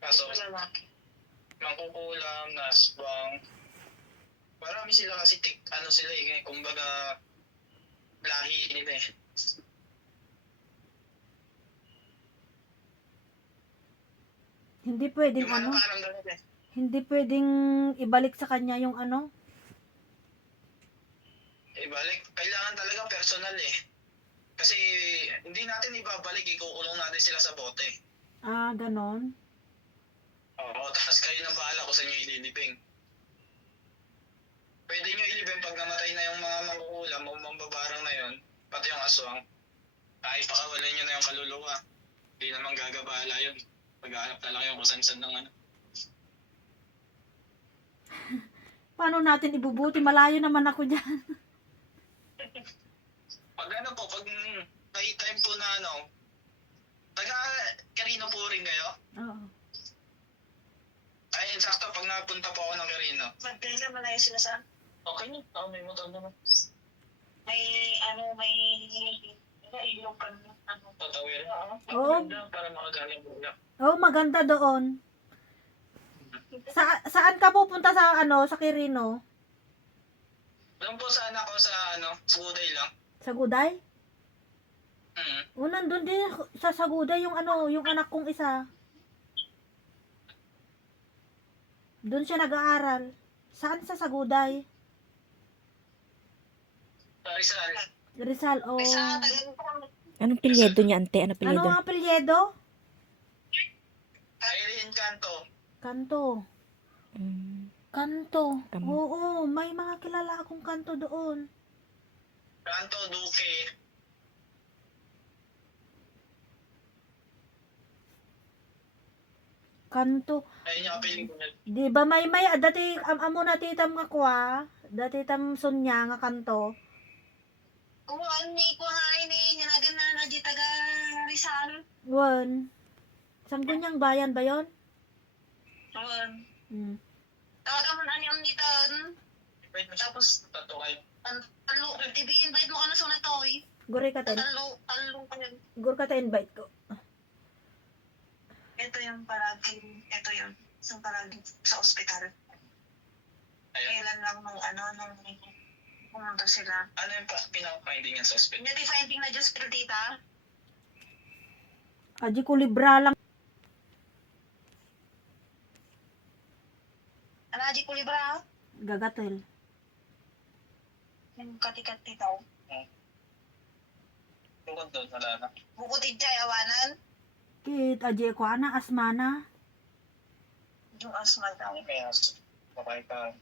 Kaso, mangkukulam, nasbang. Marami sila kasi ano sila eh, kumbaga lahi nila eh. Hindi pwedeng Yung ano, nakaramdam nila eh. hindi pwedeng ibalik sa kanya yung ano. Ibalik, kailangan talaga personal eh. Kasi hindi natin ibabalik, ikukulong natin sila sa bote. Ah, ganon. Oo, tapos kayo nang bahala kung saan nyo ililibing. Pwede nyo ilibing pag namatay na yung mga mangkukulam o mambabarang na yun, pati yung aswang. Kahit pakawalan nyo na yung kaluluwa. Hindi naman gagabala yun. Maghanap na lang yung kusan-san ng ano. Paano natin ibubuti? Malayo naman ako dyan. Pag ano po, pag may time po na ano, taga-Carino po rin kayo? Oo. Ay, insakto, pag napunta po ako ng Carino. Magkailan malayo sila sa... Okay na, may motor naman. May ilong ka na. Tatawid. Oo. Maganda para makagaling bulak. Oh, maganda doon. Saan ka pupunta sa ano, sa Quirino? Doon po sana ako sa ano, Suguday lang. Sa Guday? Mm. O, nandun din sa Saguday yung ano, yung anak kong isa. Doon siya nag-aaral. Saan sa Saguday? Sa Rizal. Rizal, oh. Sa tagal ko. Anong pilyedo niya, ante? Ano Ano pilyedo? ang apelyido? Irene Canto. Kanto. Mm. Kanto. Kam- Oo, may mga kilala akong kanto doon. Canto Duque. Kanto. Ayun yung kapiling ko. Di ba may dati amo na titam nga kwa, dati tam sunya nga kanto. Kung ani ko ha ini nyanagan na di taga Rizal. Wan. Sanggunyang bayan ba 'yon? Noon. Hmm. Tawagan mo na ani ang itan. Tapos Tato kayo. talo, TV invite mo ka na sa natoy. Guri ka ten. Talo ka yun. Gur ka invite ko. Ito yung palaging, ito yung isang palaging sa ospital. Ayun. Kailan lang nung pumunta sila. Ano yung pinaka-finding yan sa hospital? Hindi finding na Diyos pero tita. Aji ko libra lang. Anaji ko libra. Gagatel. Yung katikat titaw. Bukod doon, wala na. Bukod ijay awanan. Kit aji ko ana asmana. Yung asma daw. Kaya, bakay ka.